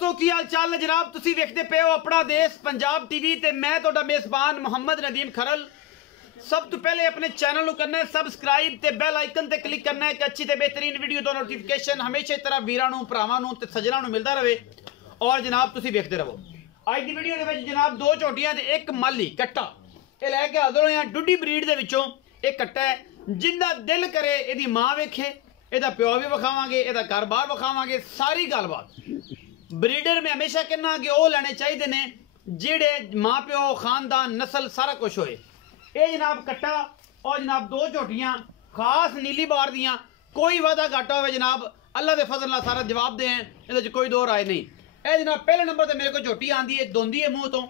दोस्तों की हाल चाल है जनाब। तुसी वेखदे पे हो अपना देश पंजाब टीवी ते मैं तुहाडा मेज़बान मोहम्मद नदीम खरल। सब तो पहले अपने चैनल को करना है सबसक्राइब ते बेल आइकन ते क्लिक करना है कि अच्छी ते बेहतरीन वीडियो दा नोटिफिकेशन हमेशा इस तरह वीरां नूं भरावां नूं ते सज्जनां नूं मिलदा रहे। और जनाब तुसी वेखदे रहो। अज दी वीडियो दे विच जनाब दो झोटियां ते एक माली कट्टा ये लैके हाज़र होए हां। डुड्डी ब्रीड दे विचों एक कट्टा है जिंदा दिल करे इहदी मां वेखे, इहदा प्यो भी विखावांगे, इहदा घर बार विखावांगे, सारी गलबात। ब्रीडर में हमेशा कहना कि वह लेने चाहिए ने जेड़े माँ प्यो खानदान नस्ल सारा कुछ होए। ये जनाब कट्टा और जनाब दो झोटियां खास नीली बार दियां। कोई वादा घाटा हो जनाब अल्लाह के फजल नाल सारा जवाब दे हैं, ये कोई दो राय नहीं। ये जनाब पहले नंबर पर मेरे को झोटी आंदी है, दोंदी है मुँह तो।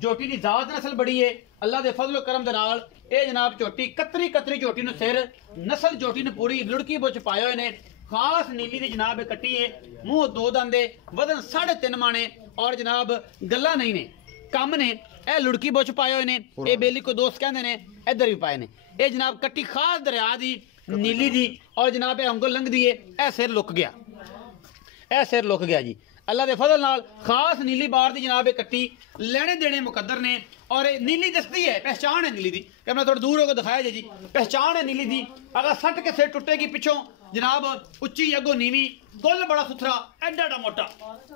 झोटी की जात नस्ल बड़ी है अल्लाह के फजल करम दे नाल। ये जनाब झोटी कतरी कतरी झोटी नूं सिर नस्ल झोटी ने पूरी लुड़की बुच पाए हुए ने। खास नीली दी जनाब कट्टी है, मुंह दो दंदे, वजन 3.5 माने और जनाब गल्ला नहीं ने, कम ने। ए लुड़की बुच पाए हुए ने, ये बेली को दोस्त कहते हैं, इधर भी पाए ने। ये जनाब कट्टी खास दरिया दी नीली दी और जनाब अंगुल लंघदी है। ए सिर लुक गया, ए सिर लुक गया जी अल्लाह के फजल नाल। खास नीली बार दी जनाब कट्टी लेने देने मुकद्दर ने। और नीली दसती है, पहचान है नीली दी। मैं थोड़ा दूर होकर दिखाया जी, पहचान है नीली दी। अगर सट के सिर टुटेगी पिछों जनाब उच्ची अगो नीवी, गुल बड़ा सुथरा, एडा एडा मोटा,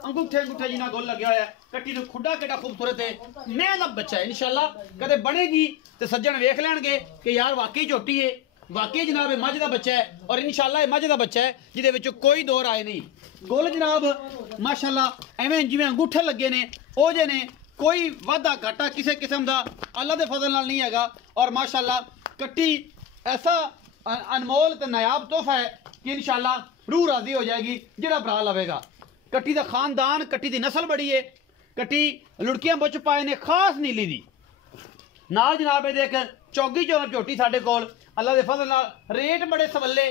अंगूठे अंगूठे जिना गुल लगे हुआ है। कट्टी नूं खुडा केड़ा खूबसूरत है, मैं दा बच्चा है। इंशाअल्लाह कदे बनेगी तो सज्जन वेख लैणगे कि यार वाकई झोटी है, वाकई जनाब मझ का बच्चा है। और इंशाअल्लाह मझ का बच्चा है जिहदे विच कोई दो राय नहीं। गुल जनाब माशाअल्लाह एवें जिवें अंगूठे लगे ने ओ जे ने, कोई वाधा घाटा किसी किस्म का अल्लाह के फजल नाल नहीं हैगा। और माशाअल्लाह कट्टी ऐसा अनमोल ते नायाब तोहफा है कि इंशाअल्लाह रूह राजी हो जाएगी जिहड़ा भरा लवेगा। कट्टी का खानदान, कट्टी की नस्ल बड़ी है। कट्टी लुड़कियां बुच पाए ने खास नीली दी नाल जनाब। देख चौगी जो झोटी साडे कोल अल्लाह के फजल नाल, रेट बड़े सवले,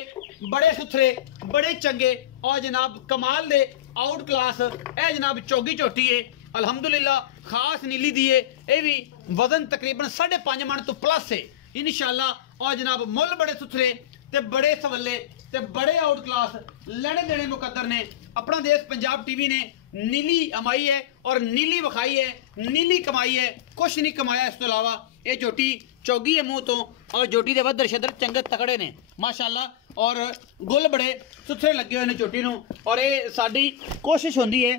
बड़े सुथरे, बड़े चंगे और जनाब कमाल दे आउट क्लास। ए जनाब चौगी झोटी है अल्हम्दुलिल्लाह, खास नीली दी है। ये भी वजन तकरीबन 5.5 मन तो प्लस है इंशाअल्लाह। और जनाब मुल बड़े सुथरे ते बड़े सवले ते बड़े आउट क्लास लेने देने मुकद्दर ने। अपना देश पंजाब टीवी ने नीली अमाई है और नीली विखाई है, नीली कमाई है, कुछ नहीं कमाया इस तो अलावा। ये झोटी चौगी है मुँह तो और झोटी के वधर शदर चंगे तकड़े ने माशाअल्लाह। और गुल बड़े सुथरे लगे हुए ने झोटी नूं। और ये साडी कोशिश होंदी है,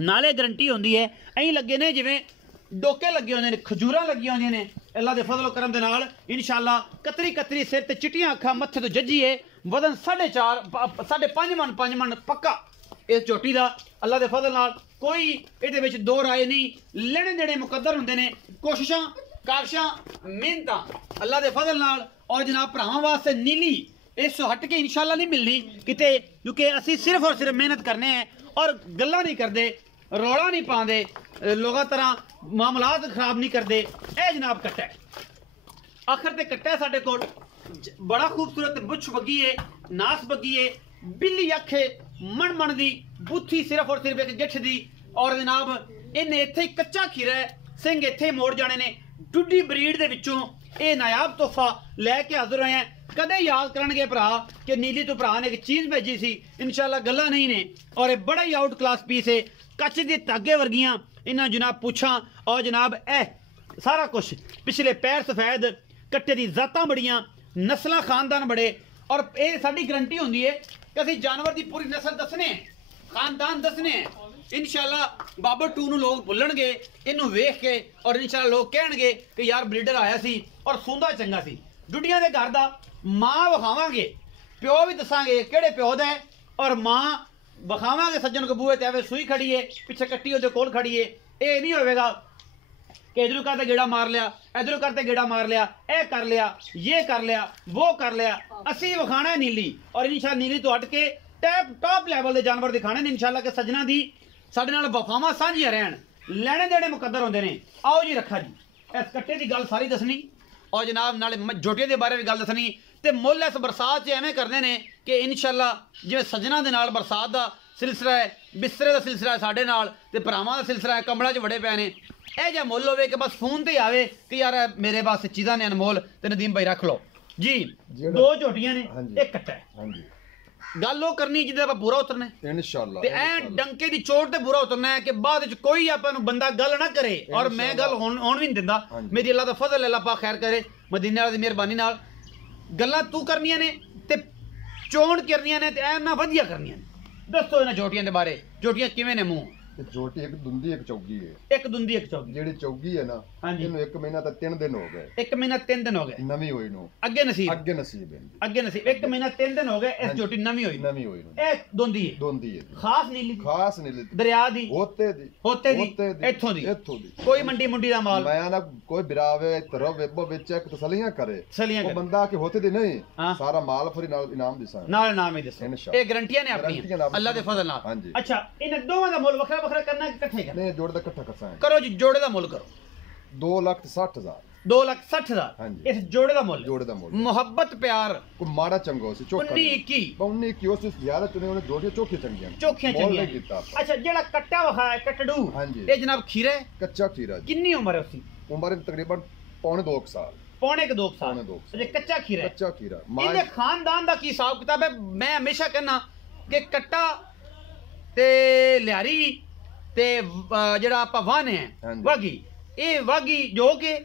नाले गारंटी होंदी है, ऐं लगे ने जिवें डोके लगे होंदे ने, खजूरां लगी होंदियां ने अल्लाह के फजल करम दे नाल। इंशाअल्लाह कतरी कतरी सिर ते चिट्टियां अखां मत्थे तो जज्जी है। वजन 4.5 मन 5 मन पक्का इस झोटी का अल्लाह के फजल नाल। कोई इहदे विच दो राय नहीं, लेने देने मुकद्दर होंदे ने। कोशिशां काशिशां मेहनतां अल्लाह के फजल नाल। और जनाब भरावां वास्ते नीली इस हट के इंशाअल्लाह नहीं मिलनी किते, क्योंकि असी सिर्फ और सिर्फ मेहनत करने हैं और गल्लां नहीं करते, रौला नहीं पाते, लोगों तरह मामलात खराब नहीं करते। ए जनाब कट्टा है आखिर ते कट्टा है साडे कोल, बड़ा खूबसूरत बुछ बगी है, नास बगी है, बिल्ली अख है, मन मन दी बुथी सिर्फ और सिर्फ एक गिठ दी। और जनाब इन्हें इत्थे ही कच्चा खीरा है, सिंह इत्थे मोड़ जाने ने। डुड्डी ब्रीड दे विचों ये नायाब तोहफा लैके हाज़र होए हैं। कदे याद करनगे भरा कि नीली तो भरा ने एक चीज़ भेजी सी, इंशाअल्लाह गल्ला नहीं ने। और ये बड़ा ही आउट क्लास पीस है, कच्च के धागे वर्गियां इन्हां जनाब पूछा और जनाब ए सारा कुछ, पिछले पैर सफेद, कट्टे दी जातां बड़ियां, नस्लां खानदान बड़े। और ये साडी गारंटी होंदी है कि असीं जानवर की पूरी नस्ल दसने, खानदान दसने हैं। इंशाअल्लाह बाबर 2 नूं लोग भुल्लणगे इनू वेख के। और इंशाअल्लाह लोग कहणगे कि यार ब्रीडर आया सी और सूंदा चंगा सी। डुड्डियां दे घर दा मां विखावांगे, प्यो भी दसांगे किहड़े प्यो दा है, और मां विखावांगे सज्जन को बूहे ते आवे सूई खड़ी है, पिछे कट्टी उहदे कोल खड़ी है। ये नहीं होवेगा कि इधरों करते गेड़ा मार लिया, इधरों करते गेड़ा मार लिया, ए कर लिया, ये कर लिया, वो कर लिया। असी विखाना है नीली। और इंशाअल्लाह नीली तो हट के टॉप लैवल के जानवर दिखाने ने इंशाअल्लाह के सज्जना दी साडे नाल वफावां साझियां रहन, लेने देने मुकद्दर होंदे ने। आओ जी रखा जी इस कट्टे की गल सारी दसनी और जनाब नाले झोटियां के बारे में गल दसनी। तो मुल इस बरसात एवें करने ने कि इंशाअल्लाह जिवें सज्जना दे नाल बरसात का सिलसिला है, बिस्तरे का सिलसिला है साडे नाल, ते भरावां दा सिलसिला है, कंबड़ा च बड़े पे ने। यह जिहा मुल होवे कि बस फोन ते आवे कि यार मेरे पास चीज़ां ने अनमोल, ते नदीम भाई रख लो जी। दो झोटियां ने, एक कट्टा है। ਗੱਲ ਉਹ ਕਰਨੀ ਜਿਹਦੇ ਆਪਾਂ ਪੂਰਾ ਉਤਰਨਾ इंशाल्लाह ਤੇ ਐ ਡੰਕੇ ਦੀ ਚੋਟ ਤੇ ਪੂਰਾ ਉਤਰਨਾ ਹੈ ਕਿ ਬਾਅਦ ਵਿੱਚ ਕੋਈ ਆਪਾਂ ਨੂੰ ਬੰਦਾ ਗੱਲ ਨਾ ਕਰੇ ਔਰ ਮੈਂ ਗੱਲ ਹੋਣ ਵੀ ਨਹੀਂ ਦਿੰਦਾ ਮੇਰੀ ਅੱਲਾ ਦਾ ਫਜ਼ਲ ਹੈ, ਅੱਲਾ ਪਾਕ ਖੈਰ ਕਰੇ ਮਦੀਨੇ ਵਾਲੇ ਦੀ ਮਿਹਰਬਾਨੀ ਨਾਲ ਗੱਲਾਂ ਤੂੰ ਕਰਨੀਆਂ ਨੇ ਤੇ ਚੋਣ ਕਰਨੀਆਂ ਨੇ ਤੇ ਐ ਨਾ ਵਧੀਆ ਕਰਨੀਆਂ ਨੇ। ਦੱਸੋ ਇਹਨਾਂ ਜੋਟੀਆਂ ਦੇ ਬਾਰੇ, ਜੋਟੀਆਂ ਕਿਵੇਂ ਨੇ ਮੂੰਹ? जोटी एक दुंदी एक चौगी है, ਇੱਕ ਦੁੰਦੀ ਇੱਕ ਚੌਗੀ। जेडी चौगी है ना इन्हू 1 महीना तो 3 दिन हो गए, 1 ਮਹੀਨਾ 3 ਦਿਨ ਹੋ ਗਏ नवी होई नु ਅੱਗੇ ਨਸੀਬ अगे नसीब है, ਅੱਗੇ ਨਸੀਬ 1 ਮਹੀਨਾ 3 ਦਿਨ ਹੋ ਗਏ ਇਸ ਜੋਟੀ ਨਵੀਂ ਹੋਈ नवी होई नु ਇਹ ਦੁੰਦੀ ਹੈ दोंदी है ਖਾਸ ਨੀਲੀ ਦੀ, खास नहीं ली ਦਰਿਆ ਦੀ, होते दी ਹੋਤੇ ਦੀ, ਇੱਥੋਂ ਦੀ इथों दी ਕੋਈ ਮੰਡੀ ਮੁੰਡੀ ਦਾ ਮਾਲ मैं ना कोई बिरावे तरह वेबो विच एक तसलियां करे ਸਲੀਆਂ वो ਕਰ बंदा के होते दी नहीं हाँ। सारा माल फरी नाल इनाम दिसा ਨਾਲ ਨਾਮ ਹੀ ਦੱਸੋ इंशाअल्लाह। ਇਹ ਗਰੰਟੀਆਂ ਨੇ ਗਰੰਟੀਆਂ ਆਪਣੀਆਂ ਨੇ ਅੱਲਾ ਦੇ ਫਜ਼ਲ ਨਾਲ। ਹਾਂਜੀ। ਅੱਛਾ ਇਹਨਾਂ ਦੋਵਾਂ ਦਾ ਮੁੱਲ ਵੱਖਰਾ ਵੱਖਰਾ ਕਰਨਾ ਕਿ ਇਕੱਠੇ ਕਰਨਾ? नहीं जोड़ दा इकट्ठा करसा है ਕਰੋ ਜੀ ਜੋੜੇ ਦਾ ਮੁੱਲ ਕਰੋ 2,60,000 2,60,000 ਹਾਂਜੀ। ਇਸ ਜੋੜੇ ਦਾ ਮੁੱਲ जोड़े दा मोल ਮੁਹੱਬਤ ਪਿਆਰ को माड़ा चंगो सी चोखा 19-21 पौनी की उस ज्यादा चुने उन्हें जोड़ियां चोखी चंगियां ਚੋਖੀਆਂ मोल ਚੰਗੀਆਂ नहीं कीता आपा। ਅੱਛਾ ਜਿਹੜਾ ਕੱਟਾ ਵਖਾ ਹੈ ਕਟੜੂ ਹਾਂਜੀ। ਇਹ ਜਨਾਬ ਖੀਰਾ ਹੈ। कच्चा खीरा जी ਕਿੰਨੀ ਉਮਰ ਹੈ ਉਸਦੀ? उम्र तकरीबन पौने 2 साल ਪੌਣੇ ਕੁ 2 ਸਾਲ। ਪੌਣੇ ਦੋ ਸਾਲ। ਜੇ ਕੱਚਾ ਖੀਰਾ ਹੈ कच्चा खीरा ਇਹਦੇ ਖਾਨਦਾਨ ਦਾ ਕੀ ਹਿਸਾਬ ਕਿਤਾਬ ਹੈ? ਮੈਂ ਹਮੇਸ਼ਾ ਕਹਿੰਦਾ ਕਿ ਕੱਟਾ ਤੇ ਲਿਆਰੀ ਤੇ ਜਿਹੜਾ ਆਪਾਂ ਵਾਹਨੇ ਹੈ ਹਾਂਜੀ। ਵਾਗੀ, ਇਹ ਵਾਗੀ ਜੋ ਕਿ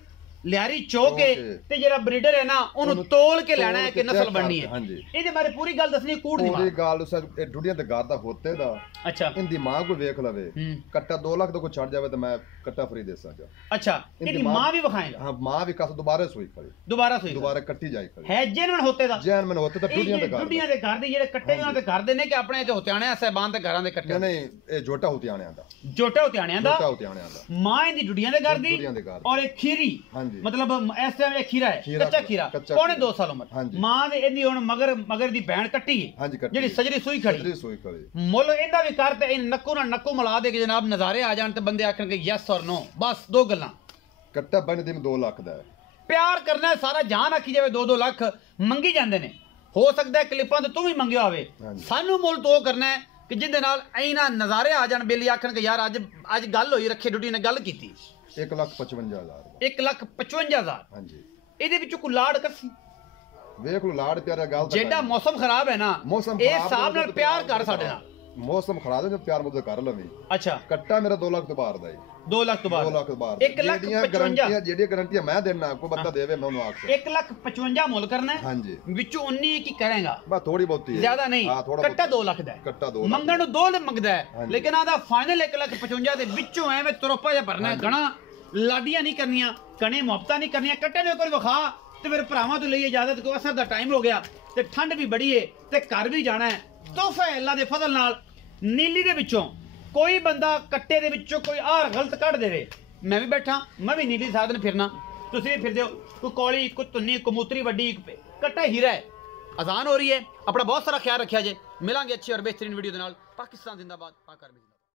ਲਿਆਰੀ ਚੋ ਕੇ ਕੇ ਤੇ ਜਿਹੜਾ ਬਰੀਡਰ ਹੈ ਨਾ ਉਹਨੂੰ ਉਹਨੂੰ ਤੋਲ ਕੇ ਲੈਣਾ ਹੈ ਤੋਲ ਕਿ ਕੇ ਨਸਲ check ਬਣਨੀ ਕਰਕੇ, ਹੈ। ਹਾਂਜੀ। ਇਹਦੇ ਬਾਰੇ ਪੂਰੀ ਗੱਲ ਦੱਸਣੀ ਕੂੜ ਦੀ पूरी ਮਾਂ। गाल उस डुडियां ते गार दा होते दा ਅੱਛਾ इंदी मां को वेख लवे ਹੂੰ कट्टा 2 लाख तो को छड़ जावे तो मैं कट्टा फ्री दे सका। ਅੱਛਾ ਇਹਦੀ ਇਹਦੀ ਮਾਂ ਵੀ ਵਿਖਾਏਗਾ हां मां भी कस दोबारा सोई खड़ी, ਦੁਬਾਰਾ ਸੋਈ दोबारा कट्टी जाई खड़ी ਹੈ ਜੈਨੂਨ ਹੋਤੇ ਦਾ। जैन मन होते तो ਇਹ डुडियां ते ਜਿਹੜੇ गार ਦੁੱਡੀਆਂ ਦੇ ਘਰ ਦੇ ਜਿਹੜੇ ਕੱਟੇ ਉਹਨਾਂ ਦੇ ਘਰ ਦੇ ਨੇ ਕਿ ਆਪਣੇ ਤੇ ਹੁਤਿਆਣਿਆਂ ਸਹਿਬਾਨ ਦੇ ਘਰਾਂ ਦੇ ਕੱਟੇ नहीं नहीं ए जोटा होती आने आंदा, ਜੋਟੇ ਹੁਤਿਆਣਿਆਂ ਦਾ जोटा होती आने आंदा ਮਾਂ ਇਹਦੀ ਡੁੱਡੀਆਂ ਦੇ ਘਰ ਦੀ डुडियां दे गार ਔਰ ਇਹ ਖੀਰੀ ਹਾਂਜੀ। ਮਤਲਬ ਇਸ ਟਾਈਮ ਇਹ ਖੀਰਾ ਹੈ ਖੀਰਾ, ਕੱਚਾ ਖੀਰਾ ਕੱਚਾ ਪੌਣੇ ਖੀਰਾ। 2 ਸਾਲ ਉਮਰ। ਹਾਂਜੀ। ਮਾਂ ਦੇ ਇਹਦੀ ਹੁਣ ਮਗਰ ਦੀ ਭੈਣ ਕੱਟੀ ਹੈ हां जी कट्टी ਜਿਹੜੀ ਸਜਰੀ ਸੂਈ ਖੜੀ। सजरी सोई खड़ी ਮੁੱਲ ਇਹਦਾ ਵੀ ਕਰ ਤੇ ਇਹ ਨੱਕੂ ਨਾਲ ਨੱਕੂ ਮਿਲਾ ਦੇ ਕੇ ਜਨਾਬ ਨਜ਼ਾਰੇ ਆ ਜਾਣ ਤੇ ਬੰਦੇ ਆਖਣਗੇ ਯੈਸ ਔਰ ਨੋ, ਬਸ ਦੋ ਗੱਲਾਂ। कट्टा बन दिन 2 लाख दा है। ਪਿਆਰ ਕਰਨਾ ਹੈ, ਸਾਰਾ ਜਾਨ ਆਖੀ ਜਾਵੇ 2-2 ਲੱਖ ਮੰਗੀ ਜਾਂਦੇ ਨੇ। ਹੋ ਸਕਦਾ ਹੈ ਕਲਿੱਪਾਂ ਤੇ ਤੂੰ ਵੀ ਮੰਗਿਆ ਹੋਵੇ। ਹਾਂਜੀ। ਸਾਨੂੰ ਮੁੱਲ ਤੋਂ ਉਹ ਕਰਨਾ ਹੈ ਕਿ ਜਿਹਦੇ ਨਾਲ ਐਨਾ ਨਜ਼ਾਰੇ ਆ ਜਾਣ, ਬੇਲੀ ਆਖਣ ਕਿ ਯਾਰ ਅੱਜ ਗੱਲ ਹੋਈ, ਰੱਖੇ ਡੁੱਡੀ ਨੇ ਗੱਲ ਕੀਤੀ। 1,55,000 1,55,000 हां जी। ਇਹਦੇ ਵਿੱਚੋਂ ਕੋਈ ਲਾੜ ਕੱਸੀ ਵੇਖ ਲੋ ਲਾੜ ਪਿਆਰਾ ਗੱਲ ਤਾਂ ਜਿਹੜਾ ਮੌਸਮ ਖਰਾਬ ਹੈ ਨਾ ਮੌਸਮ ਇਹ ਖਰਾਬ ਹਿਸਾਬ ਨਾਲ ਹੋਵੇ ਪਿਆਰ ਤਾਂ ਕਰ ਸਾਡੇ ਨਾਲ। ਮੌਸਮ ਖਰਾਬ ਹੈ ਤੇ ਪਿਆਰ ਮੁੱਦ ਕਰ ਲਵੇਂ। ਅੱਛਾ ਕੱਟਾ ਮੇਰਾ 2 ਲੱਖ ਤੋਂ ਬਾਹਰ ਦਾ ਹੈ। 2 ਲੱਖ ਤੋਂ 2 ਬਾਅਦ ਲੱਖ ਤੋਂ ਬਾਹਰ 1,55,000 ਜਿਹੜੀਆਂ ਗਾਰੰਟੀਆਂ ਮੈਂ ਦੇਣਾ ਕੋਈ ਬੰਦਾ ਦੇਵੇ ਮੈਂ ਉਹਨੂੰ ਆਖ 1,55,000 ਮੁੱਲ ਕਰਨਾ ਹੈ। ਹਾਂਜੀ ਵਿੱਚੋਂ 19 ਕੀ ਕਰੇਗਾ? ਬਸ ਥੋੜੀ ਬਹੁਤੀ ਹੈ ਜ਼ਿਆਦਾ ਨਹੀਂ। ਹਾਂ ਥੋੜਾ ਕੱਟਾ 2 ਲੱਖ ਦਾ ਹੈ। ਕੱਟਾ 2 ਲੱਖ ਮੰਗਣ ਨੂੰ 2 ਲੱਖ ਮੰਗਦਾ ਹੈ ਹਾਂਜੀ। ਲੇਕਿਨ ਆਦਾ ਫਾਈਨਲ 1,55,000 ਦੇ ਵਿੱਚੋਂ ਐਵੇਂ ਤਰੋਪਾ ਜਿਹਾ ਭਰਨਾ ਹੈ। ਗਣਾ ਲਾਡੀਆਂ ਨਹੀਂ ਕਰਨੀਆਂ, ਕਣੇ ਮੁਹੱਬਤਾਂ ਨਹੀਂ ਕਰਨੀਆਂ। ਕੱਟੇ ਨੂੰ ਇੱਕ ਵਾਰੀ ਵਿਖਾ ਤੇ ਫਿਰ ਭਰਾਵਾਂ ਤੋਂ ਲਈ ਇਜਾਜ਼ਤ, ਕੋ ਅਸਰ ਦਾ ਟਾਈਮ ਹੋ ਗਿਆ ਤੇ ਠੰਡ ਵੀ ਬੜੀ ਏ ਤੇ ਘਰ ਵੀ ਜਾਣਾ ਹੈ। ਤੋਹਫਾ ਹੈ ਅੱਲਾ ਦੇ ਫਜ਼ਲ ਨਾਲ। ਨੀਲੀ ਦੇ ਵਿੱਚੋਂ ਕੋਈ ਬੰਦਾ ਕੱਟੇ ਦੇ ਵਿੱਚੋਂ ਕੋਈ ਆਰ ਗਲਤ ਕੱਢ ਦੇਵੇ, ਮੈਂ ਵੀ ਬੈਠਾ, ਮੈਂ ਵੀ ਨੀਲੀ ਸਾਰਾ ਦਿਨ ਫਿਰਨਾ, ਤੁਸੀਂ ਵੀ ਫਿਰਦੇ ਹੋ। ਕੋਈ ਕੌਲੀ, ਕੋਈ ਧੁੰਨੀ, ਕਮੂਤਰੀ ਵੱਡੀ, ਕੱਟਾ ਹੀਰਾ ਹੈ। ਅਜ਼ਾਨ ਹੋ ਰਹੀ ਹੈ। ਆਪਣਾ ਬਹੁਤ ਸਾਰਾ ਖਿਆਲ ਰੱਖਿਆ ਜੇ। ਮਿਲਾਂਗੇ ਅੱਛੀ ਔਰ ਬਿਹਤਰੀਨ ਵੀਡੀਓ ਦੇ ਨਾਲ। ਪਾਕਿਸਤਾਨ ਜ਼ਿੰਦਾਬਾਦ, ਪਾਕ ਅਰਬੀ।